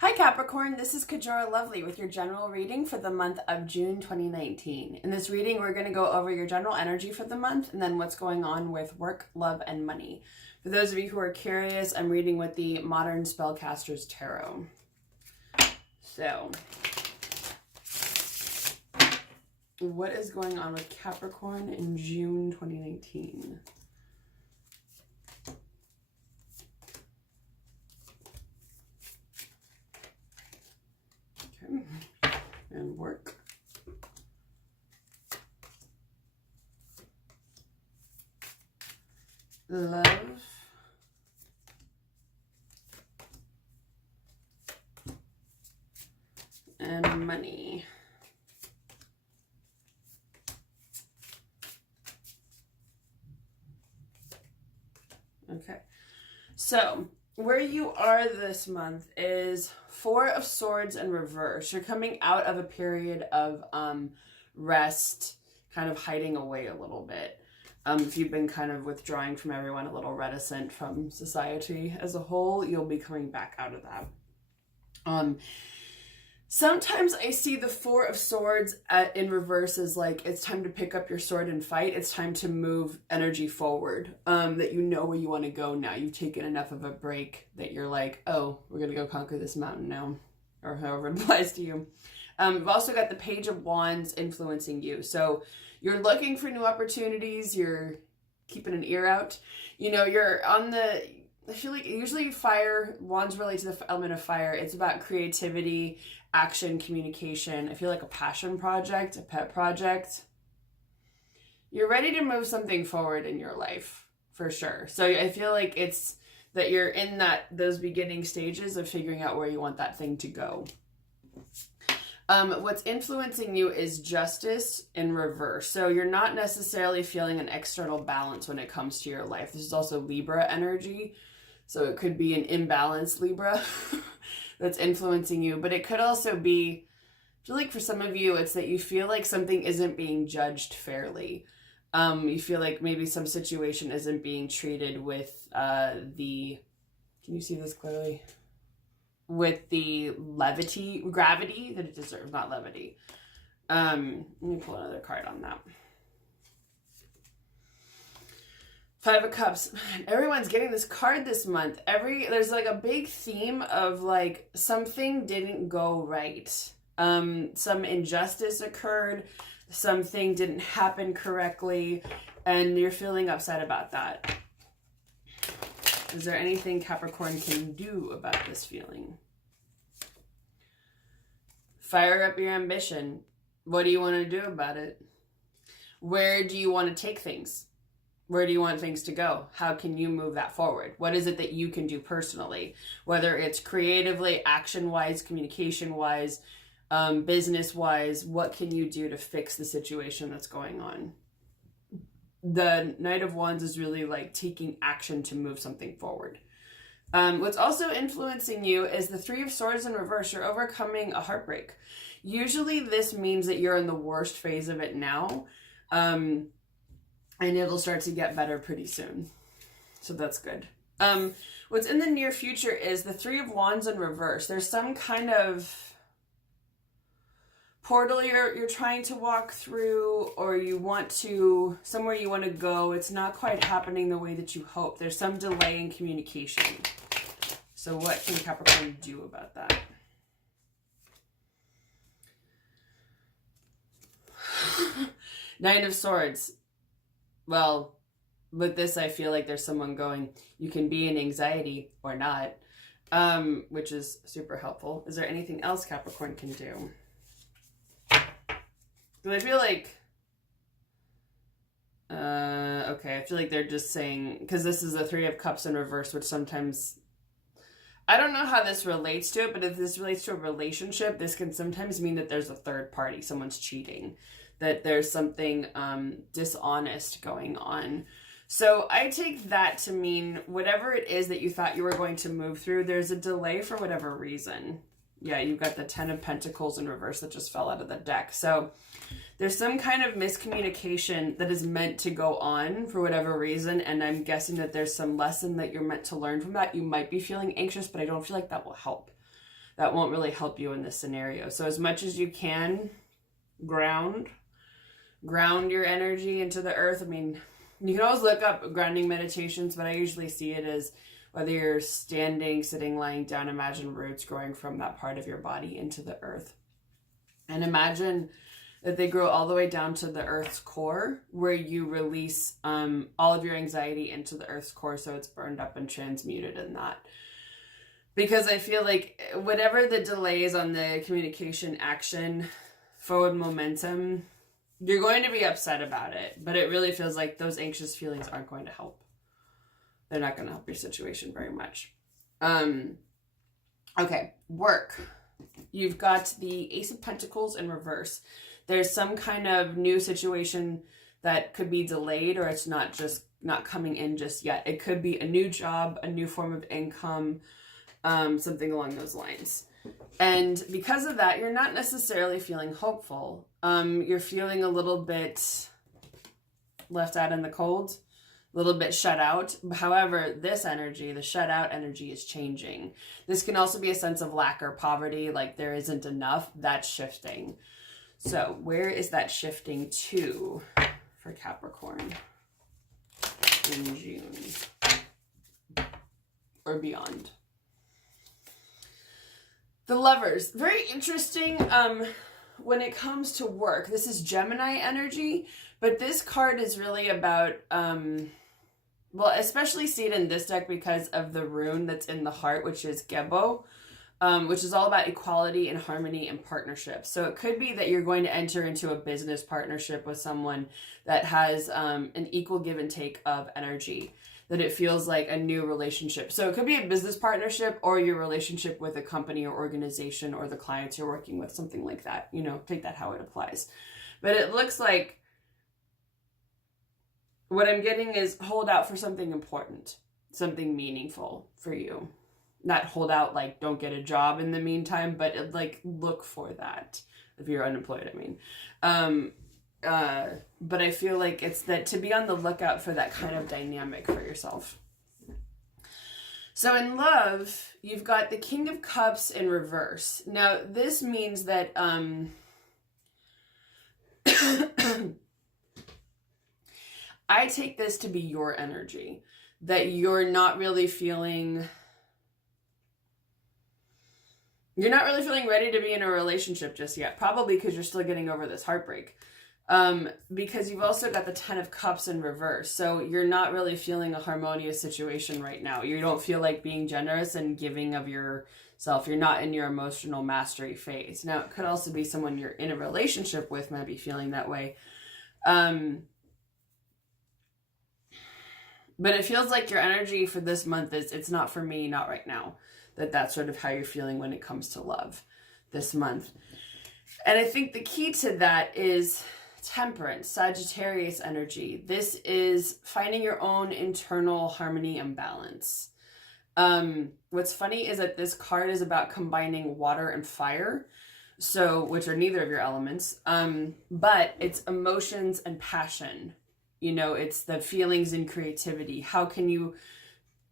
Hi Capricorn, this is Kajora Lovely with your general reading for the month of June 2019. In this reading, we're going to go over your general energy for the month and then what's going on with work, love, and money. For those of you who are curious, I'm reading with the Modern Spellcasters Tarot. So, what is going on with Capricorn in June 2019? And work. Love. And money. Okay. So, where you are this month is Four of Swords in reverse. You're coming out of a period of rest, kind of hiding away a little bit. If you've been kind of withdrawing from everyone, a little reticent from society as a whole, you'll be coming back out of that. Sometimes I see the Four of Swords in reverse as like, it's time to pick up your sword and fight. It's time to move energy forward, that you know where you want to go now. You've taken enough of a break that you're like, oh, we're going to go conquer this mountain now, or however it applies to you. We've also got the Page of Wands influencing you. So you're looking for new opportunities. You're keeping an ear out. You know, you're on the... I feel like usually wands relate to the element of fire. It's about creativity, action, communication. I feel like a passion project, a pet project. You're ready to move something forward in your life, for sure. So I feel like it's that you're in those beginning stages of figuring out where you want that thing to go. What's influencing you is Justice in reverse. So you're not necessarily feeling an external balance when it comes to your life. This is also Libra energy. So it could be an imbalanced Libra that's influencing you. But it could also be, I feel like for some of you, it's that you feel like something isn't being judged fairly. You feel like maybe some situation isn't being treated with can you see this clearly? With the gravity that it deserves, not levity. Let me pull another card on that. Five of Cups. Everyone's getting this card this month. There's like a big theme of like something didn't go right. Some injustice occurred. Something didn't happen correctly. And you're feeling upset about that. Is there anything Capricorn can do about this feeling? Fire up your ambition. What do you want to do about it? Where do you want to take things? Where do you want things to go? How can you move that forward? What is it that you can do personally? Whether it's creatively, action-wise, communication-wise, business-wise, what can you do to fix the situation that's going on? The Knight of Wands is really like taking action to move something forward. What's also influencing you is the Three of Swords in reverse. You're overcoming a heartbreak. Usually this means that you're in the worst phase of it now. And it'll start to get better pretty soon. So that's good. What's in the near future is the Three of Wands in reverse. There's some kind of portal you're trying to walk through, or you want to, somewhere you want to go. It's not quite happening the way that you hope. There's some delay in communication. So what can Capricorn do about that? Nine of Swords. Well, with this, I feel like there's someone going, you can be in anxiety or not, which is super helpful. Is there anything else Capricorn can do? Because I feel like, okay, I feel like they're just saying, because this is the Three of Cups in reverse, which sometimes, I don't know how this relates to it, but if this relates to a relationship, this can sometimes mean that there's a third party, someone's cheating, that there's something dishonest going on. So I take that to mean whatever it is that you thought you were going to move through, there's a delay for whatever reason. Yeah, you've got the Ten of Pentacles in reverse that just fell out of the deck. So there's some kind of miscommunication that is meant to go on for whatever reason, and I'm guessing that there's some lesson that you're meant to learn from that. You might be feeling anxious, but I don't feel like that will help. that won't really help you in this scenario. So as much as you can, ground your energy into the earth. I mean, you can always look up grounding meditations, but I usually see it as whether you're standing, sitting, lying down, imagine roots growing from that part of your body into the earth. And imagine that they grow all the way down to the earth's core, where you release all of your anxiety into the earth's core, so it's burned up and transmuted in that. Because I feel like whatever the delays on the communication, action, forward momentum, you're going to be upset about it, but it really feels like those anxious feelings aren't going to help. They're not going to help your situation very much. Okay, work. You've got the Ace of Pentacles in reverse. There's some kind of new situation that could be delayed, or it's not coming in just yet. It could be a new job, a new form of income, something along those lines. And because of that, you're not necessarily feeling hopeful. You're feeling a little bit left out in the cold, a little bit shut out. However, this energy, the shut out energy, is changing. This can also be a sense of lack or poverty, like there isn't enough. That's shifting. So where is that shifting to for Capricorn in June or beyond? The Lovers, very interesting when it comes to work. This is Gemini energy, but this card is really about, well, especially see it in this deck because of the rune that's in the heart, which is Gebo, which is all about equality and harmony and partnership. So it could be that you're going to enter into a business partnership with someone that has an equal give and take of energy, that it feels like a new relationship. So it could be a business partnership or your relationship with a company or organization or the clients you're working with, something like that. You know, take that how it applies. But it looks like what I'm getting is hold out for something important, something meaningful for you. Not hold out like don't get a job in the meantime, but like look for that if you're unemployed, I mean. But I feel like it's that to be on the lookout for that kind of dynamic for yourself. So in love, you've got the King of Cups in reverse. Now, this means that I take this to be your energy, that you're not really feeling ready to be in a relationship just yet, probably because you're still getting over this heartbreak. Because you've also got the 10 of Cups in reverse. So you're not really feeling a harmonious situation right now. You don't feel like being generous and giving of yourself. You're not in your emotional mastery phase. Now, it could also be someone you're in a relationship with might be feeling that way. But it feels like your energy for this month is, it's not for me, not right now. That's sort of how you're feeling when it comes to love this month. And I think the key to that is Temperance, Sagittarius energy. This is finding your own internal harmony and balance. What's funny is that this card is about combining water and fire, so which are neither of your elements, but it's emotions and passion. You know, it's the feelings and creativity. How can you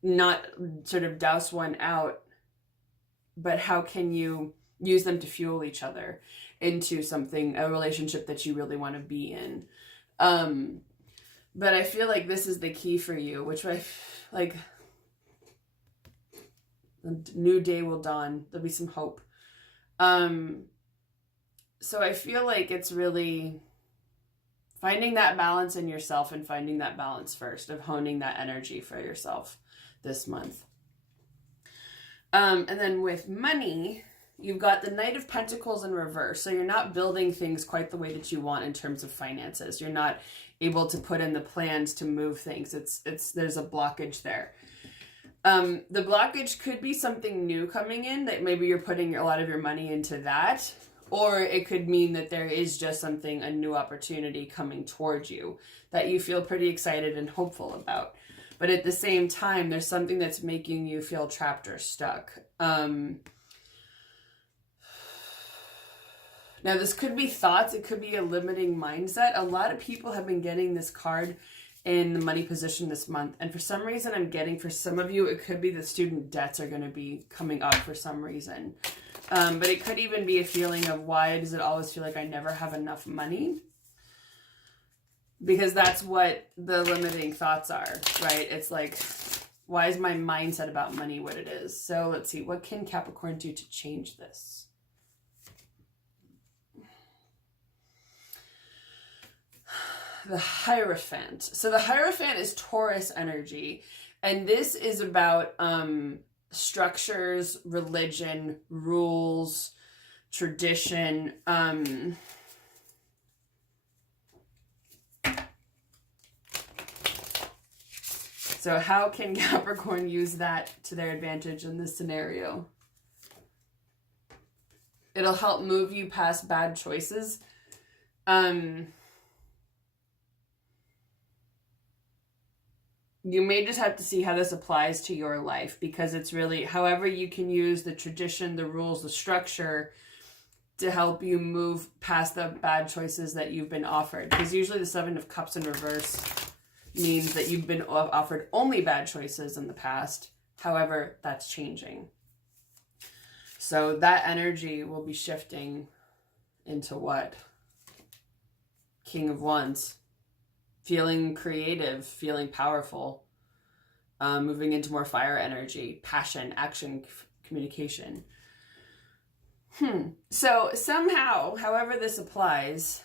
not sort of douse one out, but how can you use them to fuel each other into something, a relationship that you really want to be in? But I feel like this is the key for you, which I like. A new day will dawn. There'll be some hope. So I feel like it's really finding that balance in yourself and finding that balance first of honing that energy for yourself this month. And then with money, you've got the Knight of Pentacles in reverse. So you're not building things quite the way that you want in terms of finances. You're not able to put in the plans to move things. There's a blockage there. The blockage could be something new coming in, that maybe you're putting a lot of your money into that. Or it could mean that there is just something, a new opportunity coming towards you that you feel pretty excited and hopeful about. But at the same time, there's something that's making you feel trapped or stuck. Now, this could be thoughts. It could be a limiting mindset. A lot of people have been getting this card in the money position this month. And for some reason, I'm getting, for some of you, it could be the student debts are going to be coming up for some reason. But it could even be a feeling of, why does it always feel like I never have enough money? Because that's what the limiting thoughts are, right? It's like, why is my mindset about money what it is? So let's see, what can Capricorn do to change this? The Hierophant. So the Hierophant is Taurus energy. And this is about structures, religion, rules, tradition. So how can Capricorn use that to their advantage in this scenario? It'll help move you past bad choices. You may just have to see how this applies to your life, because it's really, however you can use the tradition, the rules, the structure to help you move past the bad choices that you've been offered. Because usually the Seven of Cups in reverse means that you've been offered only bad choices in the past. However, that's changing. So that energy will be shifting into what? King of Wands. Feeling creative, feeling powerful, moving into more fire energy, passion, action, communication. So somehow, however this applies,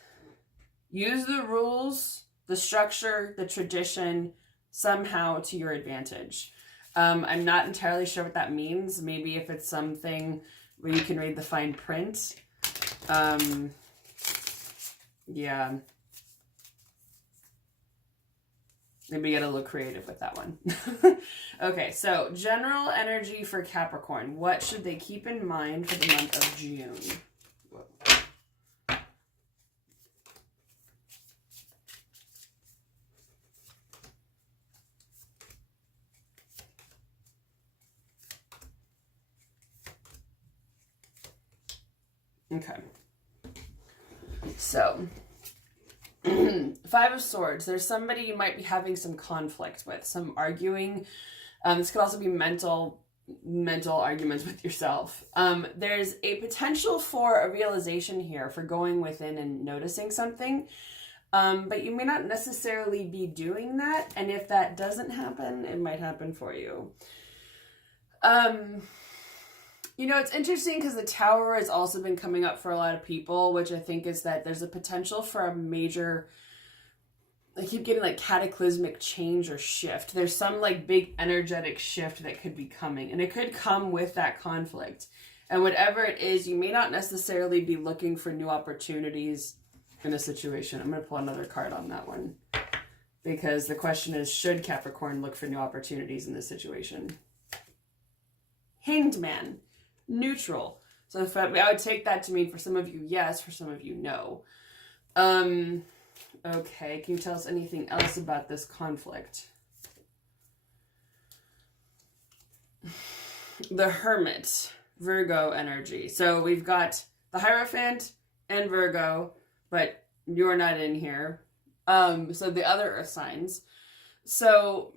use the rules, the structure, the tradition, somehow to your advantage. I'm not entirely sure what that means. Maybe if it's something where you can read the fine print. Yeah. Maybe get a little creative with that one. Okay, so general energy for Capricorn. What should they keep in mind for the month of June? Whoa. Okay. So, Five of Swords. There's somebody you might be having some conflict with, some arguing. This could also be mental arguments with yourself. There's a potential for a realization here, for going within and noticing something. But you may not necessarily be doing that. And if that doesn't happen, it might happen for you. You know, it's interesting because the Tower has also been coming up for a lot of people, which I think is that there's a potential for a major, I keep getting like cataclysmic change or shift. There's some like big energetic shift that could be coming, and it could come with that conflict. And whatever it is, you may not necessarily be looking for new opportunities in a situation. I'm going to pull another card on that one, because the question is, should Capricorn look for new opportunities in this situation? Hanged Man. Neutral. So if I would take that to mean, for some of you, yes, for some of you, no. Okay, can you tell us anything else about this conflict? The Hermit, Virgo energy. So we've got the Hierophant and Virgo, but you're not in here. So the other earth signs. So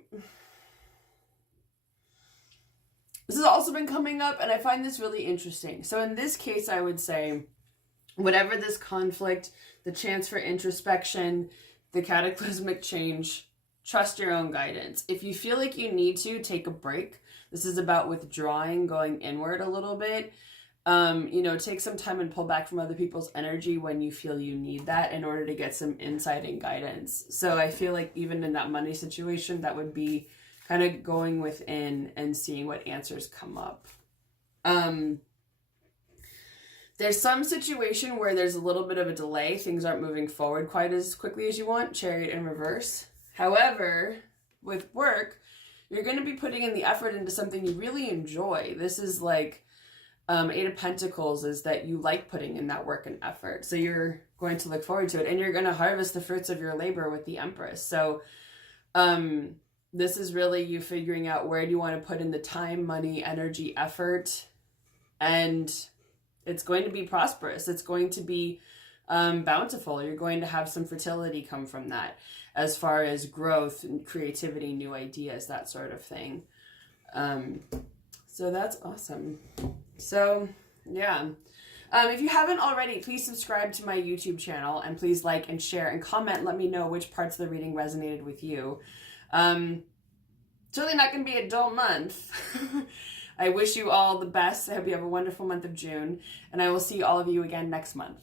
this has also been coming up, and I find this really interesting. So in this case, I would say, whatever this conflict, the chance for introspection, the cataclysmic change, trust your own guidance. If you feel like you need to, take a break. This is about withdrawing, going inward a little bit. You know, take some time and pull back from other people's energy when you feel you need that in order to get some insight and guidance. So I feel like even in that money situation, that would be kind of going within and seeing what answers come up. There's some situation where there's a little bit of a delay. Things aren't moving forward quite as quickly as you want. Chariot in reverse. However, with work, you're going to be putting in the effort into something you really enjoy. This is like Eight of Pentacles, is that you like putting in that work and effort. So you're going to look forward to it, and you're going to harvest the fruits of your labor with the Empress. So this is really you figuring out where do you want to put in the time, money, energy, effort, and it's going to be prosperous. It's going to be bountiful. You're going to have some fertility come from that, as far as growth and creativity, new ideas, that sort of thing. So that's awesome. So Yeah. If you haven't already, please subscribe to my YouTube channel and please like and share and comment. Let me know which parts of the reading resonated with you. Certainly not going to be a dull month. I wish you all the best. I hope you have a wonderful month of June, and I will see all of you again next month.